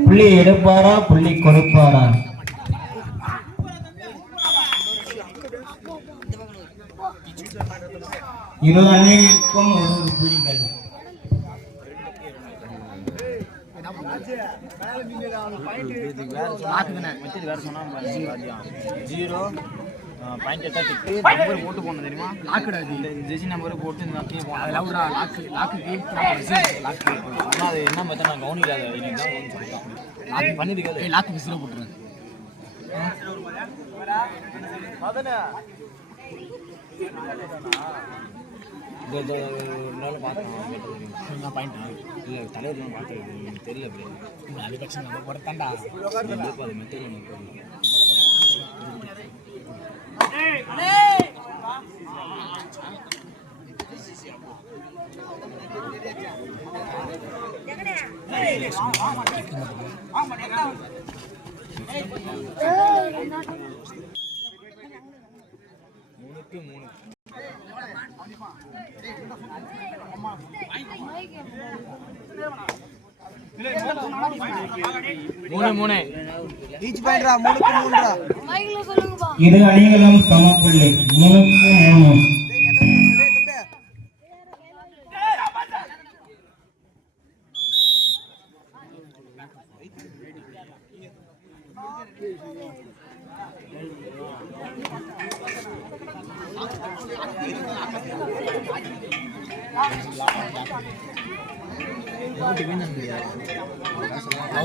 புள்ளி எடுப்பாரா புள்ளி கொடுப்பாரா? இரு அணிக்கும் ஒரு ஒரு புள்ளிகள் ஜீரோ பாயிண்ட் எட்டா நம்பர் போட்டு போகணும் தெரியுமா லாக்குடா இது ஜெசி நம்பர் போட்டு இந்த அப்படியே போகணும் லாக்கு லாக்கு லாக்கு ஆனால் அது என்ன பார்த்தா நான் கவனிக்கல தான் கவனிச்சு கொடுத்தான் லாக்கு பண்ணிது லாக்கு விசில போட்டுருவேன் இந்த ஒரு நாள் பார்த்தோம். பாயிண்ட் இல்லை தலைவர்லாம் பார்த்தது எனக்கு தெரியல அப்படி அது பிரச்சனை நம்ம போடத்தாண்டா அது மெத்தேஜ் எனக்கு மூணுக்கு மூணு. மூணு மூணு. மைக்ல சொல்லுங்கப்பா. இரு அணிகளும் சம புள்ளி. மூணுக்கு மூணு.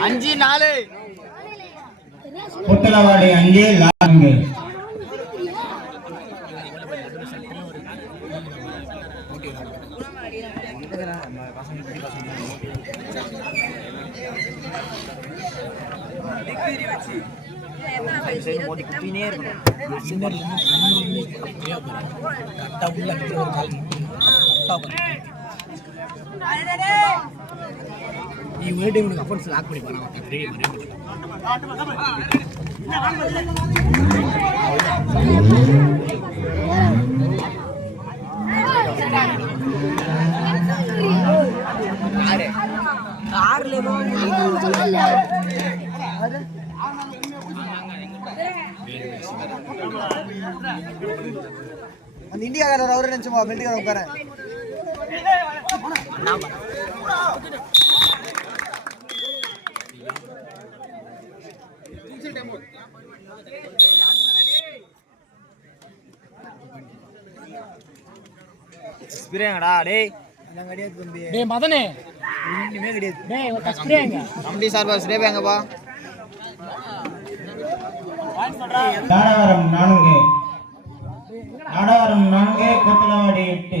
அஞ்சு நாலு. புத்தளவாடி அஞ்சு நான்கு குத்தினே இருக்கணும் இன்னர்ல இருந்து அப்படியே போறோம் கரெக்டா உள்ள கால் கரெக்டா நீ ஒரு டைம் உனக்கு அஃபன்ஸ் லாக் பண்ணி பாருங்க ரெடி அந்த இந்தியாக்காரர் அவரே நினைச்சுமா மெல்டிக்கார உட்கார ஸ்பிரேங்கடா டேய். அதான் கிடையாது தம்பி டேய் மதனே. ஒண்ணுமே கிடையாது. டேய் ஒரு ஸ்பிரேங்க கம்பெனி சார்பா ஸ்ரேபாங்கப்பா தாராவரம் நான்கு. நாடாவரம் நான்கு புத்தளவாடி எட்டு.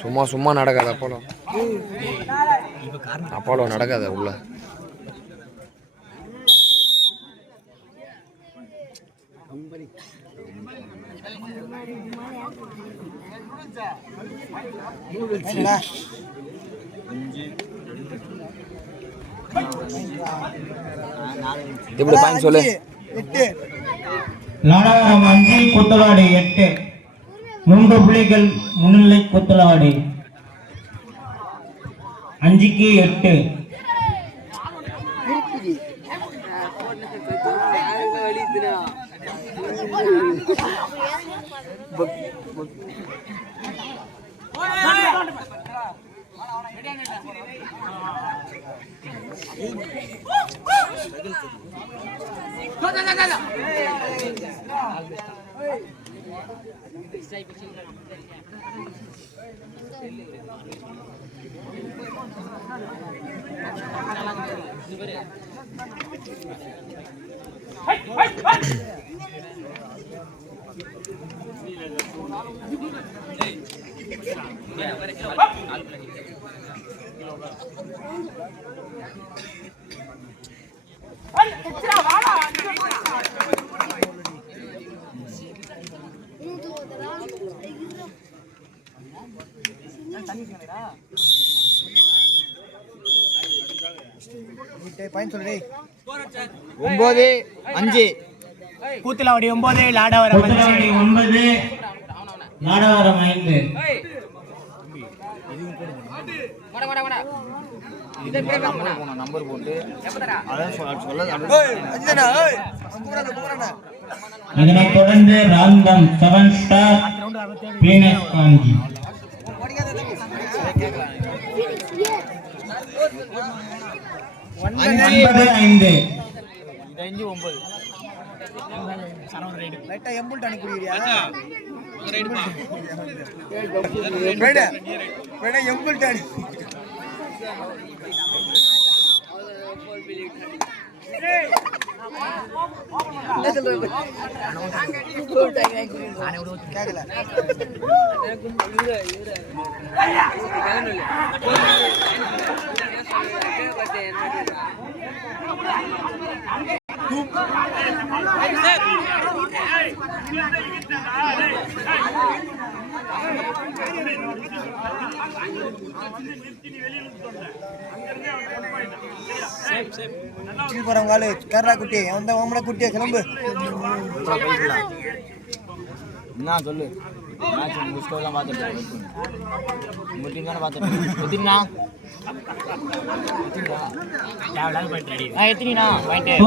சும்மா சும்மா நடக்காது அப்போலோ. அப்போலோ நடக்காது உள்ள. எப்படி பாயிண்ட் சொல்லு. எட்டு நாடாவரம் அஞ்சு புத்தளவாடி எட்டு. மூன்று புள்ளிகள் முன்னிலை கூத்தலாடு. அஞ்சுக்கு எட்டு. பாயிண்ட் சொல்லு டேய் ஒன்பது அஞ்சு. கூத்துலாவடி ஒன்பது லாடவரம் ஒன்பது நாடவரம் ஐந்து. நம்பர் போட்டு அதான் சொல்ல சொல்ல அஞ்சுதானா ஏய் குமரண்ணா குமரண்ணா இதனைத் தொடர்ந்து ராந்தம் செவன் ஸ்டார் பீனஸ் காஞ்சி ஒன்பது ஐந்து. அஞ்சு ஒன்பது லைட்டா போறவங்க ஆளு கேரளா குட்டி அந்த ஓமட குட்டியை கிளம்பு. என்ன சொல்லு? மேட்ச் முடிச்சுலாம் பார்த்துட்டு உங்கள் பார்த்துட்டு எத்தனிண்ணா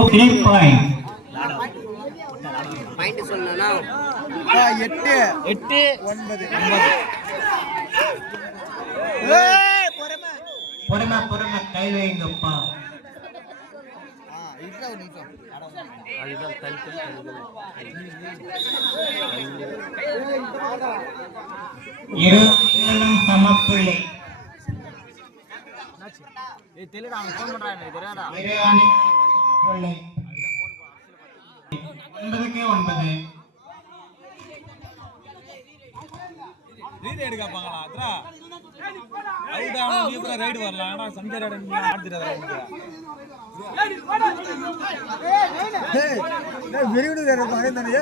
த்ரீ பாயிண்ட். ஆ, எட்டு. எட்டு. ஒன்பது. பொறுமை. கை வைங்கப்பா. இரு சமப்புள்ளி ஏய் தெரியல அவன் ஃபோன் பண்ணுறான் எனக்கு தெரியாதா இரு அணி புள்ளி ஒன்பதுக்கே ஒன்பது. ரீட் எடுக்காப்பாங்களா அத்ரா? அவுட் ஆகணும் நீ கூட ரைடு வரலாம். ஆனா சஞ்சய் ரைடு நீ ஆடுறது ஏய், ஏய், விரிவுடு வேற இருக்கும், அதே தானே?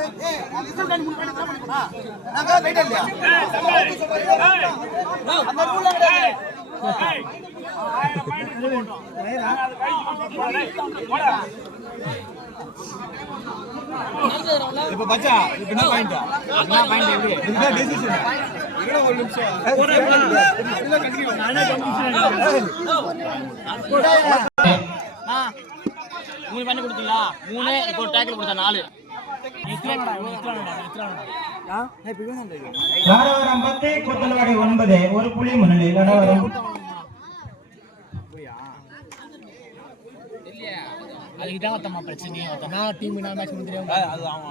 நாங்க போயிட்டு இல்லையா? அந்த ரூல்ல கிடையாது. இப்ப பச்சா இப்ப என்ன பாயிண்ட் என்ன பாயிண்ட் எப்படி? இதுதான் டெசிஷன் இருடா ஒரு நிமிஷம். ஆ. மூணு பண்ணி கொடுத்தீங்களா? மூணு இப்போ ஒரு டேக்கில் கொடுத்தா நாலு. லாடவரம் பத்து கொத்தலவாடி ஒன்பது ஒரு புலி முன்னிலை லாடவரம் அதுக்கு தான் ஒருத்தம்மா பிரச்சனையே டீம் என்ன மேட்ச் முடிஞ்சிடும் அது அவன்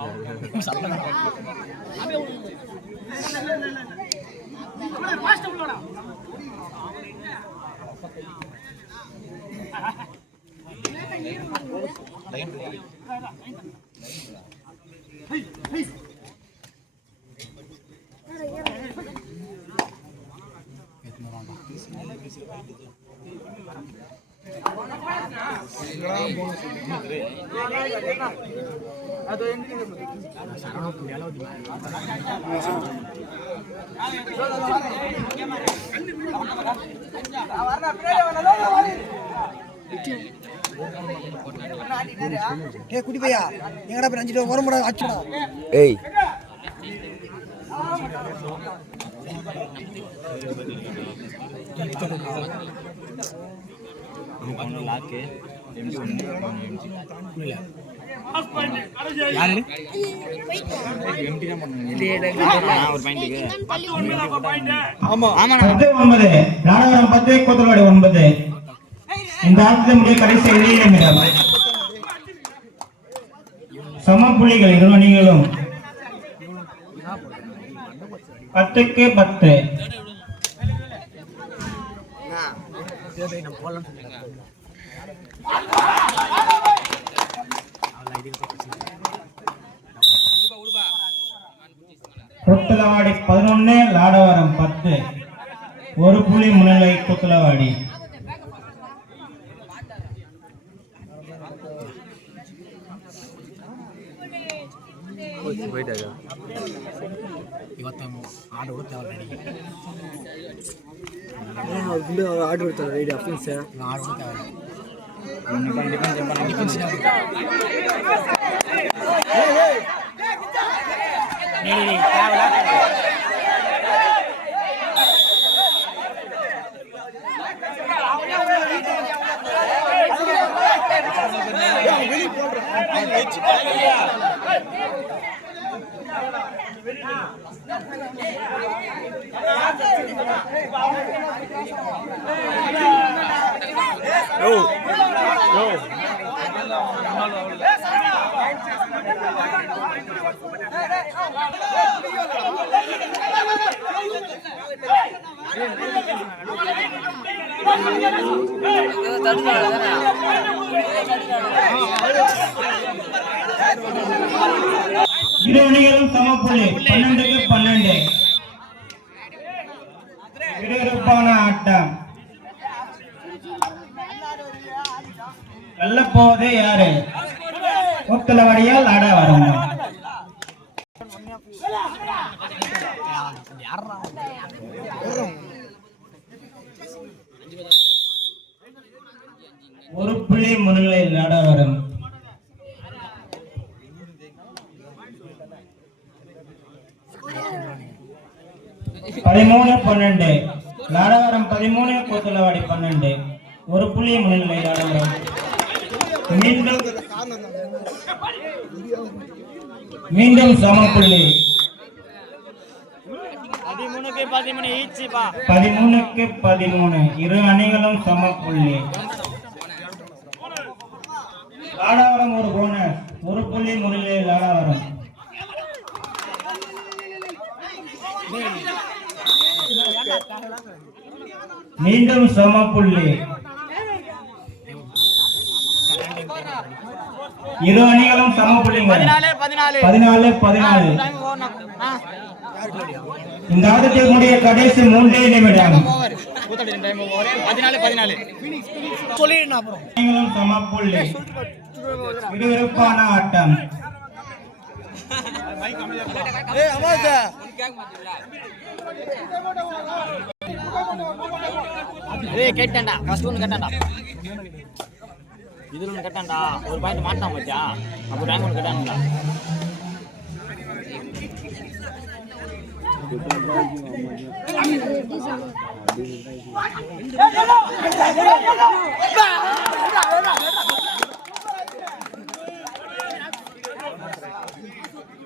ஏய், குட்டி பையா. எங்கடா போய் அஞ்சு ரூபா உரம்படா அச்சுடா ஏய். லாக்கு எம்டி ஒன்று எம்டி எம்டி தான் பண்ணுங்க ஒரு பாயிண்ட்டுக்கு ஆமா பத்து ஒன்பது. ராணவரம் பத்து கொத்தலவாடி ஒன்பது. இந்த ஆட்டத்தில் முடிய கடைசி நிமிடம் சம புள்ளிகள் இரு அணிகளும். பத்துக்கு பத்து. கொத்தலவாடி பதினொன்னு லாடவரம் பத்து. ஒரு புள்ளி முன்னிலை கொத்தலவாடி ஆர்டர் கொடுத்தாரு ரைடு அஃபென்ஸ் டிஃபென்ஸ் இரு அணிகளும் சமப்புள்ளி பன்னெண்டு விறுவிறுப்பான ஆட்டம். வெல்ல போவதே யாரு? கொத்தலவாடியால் ஆட வரும்? ஒரு புள்ளி முன்னிலையில் ஆட வரும். பதிமூணு பன்னெண்டு. லாடவரம் பதிமூணு கோத்தலவாடி பன்னெண்டு. ஒரு புள்ளி முன்னிலை லாடவரம் மீண்டும் மீண்டும் சம புள்ளி பதிமூணுக்கு பதிமூணு. இரு அணிகளும் சம புள்ளி லாடவரம் ஒரு போனஸ் ஒரு புள்ளி முன்னிலை லாடவரம் மீண்டும் சம புள்ளி இரு அணிகளும் சம புள்ளிங்க பதினாலு. பதினாலு இந்த ஆட்டத்தினுடைய கடைசி மூன்றே நிமிடம். அணிகளும் சம புள்ளி விறுவிறுப்பான ஆட்டம். ஏய் அம்மாக்கா ஏய் கேட்டேன்டா. ஃபர்ஸ்ட் ஒன்று கேட்டேன்டா. இதில் ஒன்று கேட்டான்டா. ஒரு பாயிண்ட் மாட்டான் மச்சா அப்போ பேங்க் ஒன்று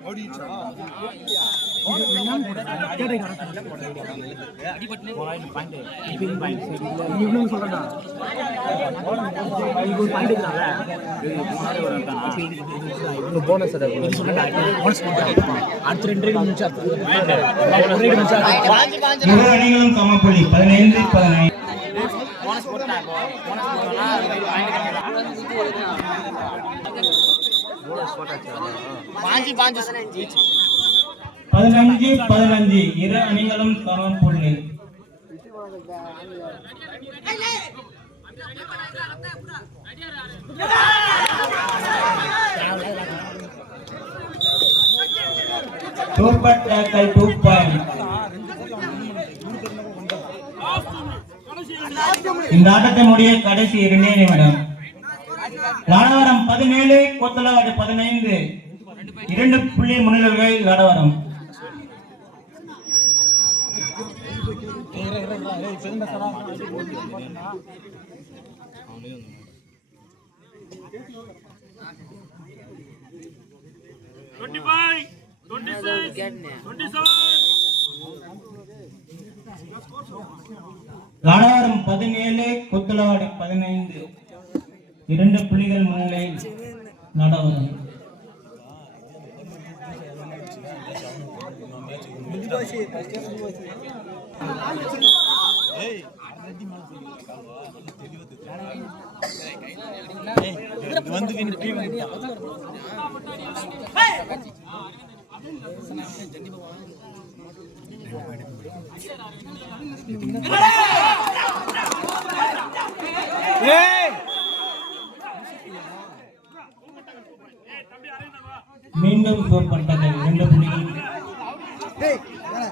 கேட்டான்டா பதினைந்து பதினைந்து போனஸ் போட்டா போனஸ் பதினஞ்சு பதினஞ்சு. இரு அணிகளும் சம புள்ளி. Super tackle two point. இந்த ஆட்டத்தை முடிய கடைசி இரண்டே நிமிடம். லாடவரம் பதினேழு கொத்தலவாடி பதினைந்து. இரண்டு புள்ளி முன்னிலர்கள் லாடவரம் நாடாரம் பதினேழு குத்தலவாடி பதினைந்து. இரண்டு புள்ளிகள் முன்னிலை நடவு. வந்து வின் டீம் மீண்டும் போப்பட்டது இரண்டு புள்ளிகள் டேய் வேணா.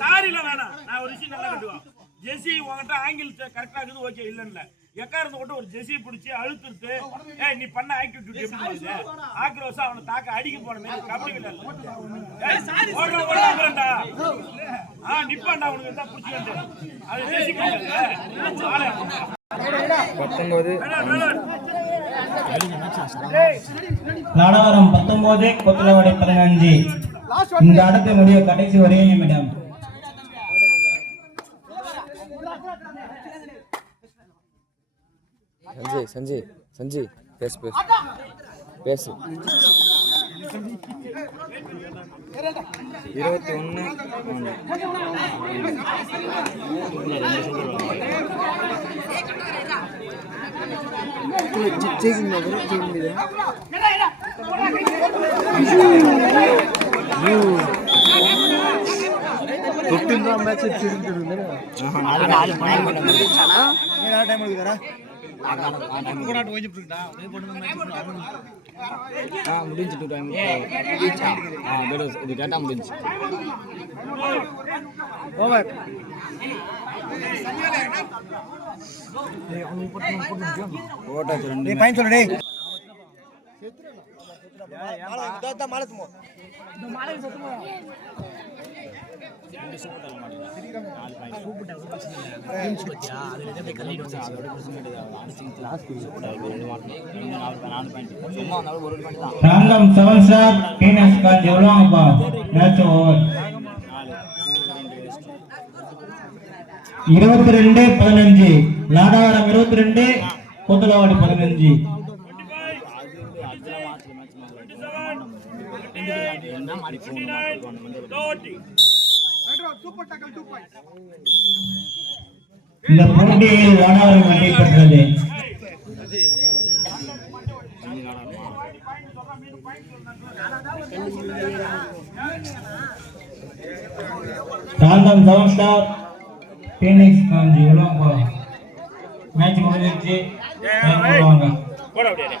சாரில வேணாம் நான் ஒரு விஷயம் நல்லா கட்டுவேன் ஜெசி உன்கிட்ட ஆங்கிள் கரெக்டா இருக்குது ஓகே இல்லைன்னு எக்கா இருந்து ஒரு ஜெசி பிடிச்சி அழுத்துட்டு ஏய் நீ பண்ண ஆக்டிவிட்டி எப்படி பண்ணுது ஆக்ரோஷா அவனை தாக்க அடிக்க போன மாதிரி கபடி விளையாடு ஓடுறா ஆ நிப்பாண்டா உனக்கு தான் பிடிச்சி வந்து அது ஜெசி பிடிக்காது பத்தொன்பது நாடவரம் பத்தொன்பது கொத்தலவாடி பதினஞ்சு. இந்த அடுத்த முடிய கடைசி ஒரே நிமிடம். சஞ்சய் சஞ்சய் சஞ்சய் பேசு பேசு. பேசு. இருபத்தி ஒன்று நீ நல்லா டைம் எடுக்குதாடா ஆ முடிஞ்சு டூ டைம் ஆ பெரு இது கேட்டால் முடிஞ்சு ஓவர் ஓட்டாச்சு ரெண்டு பையன் சொல்லு மாலை இதோ தான் செவன் சார் பீனஸ் காஞ்சி எவ்வளோங்கப்பா மேட்ச் ஓவர் இருபத்தி ரெண்டு பதினஞ்சு. லாடாவரம் இருபத்தி ரெண்டு கொத்தலாவாடி பதினஞ்சு என்ன மாதிரி போகணும் தோட்டி இந்த போட்டியில் நாடாவரம் வெற்றி பெற்றது ராங்கம் செவன் ஸ்டார் பீனிக்ஸ் காஞ்சி எவ்வளோங்கப்பா மேட்ச் முடிஞ்சிருச்சு வாங்க போட அப்படியே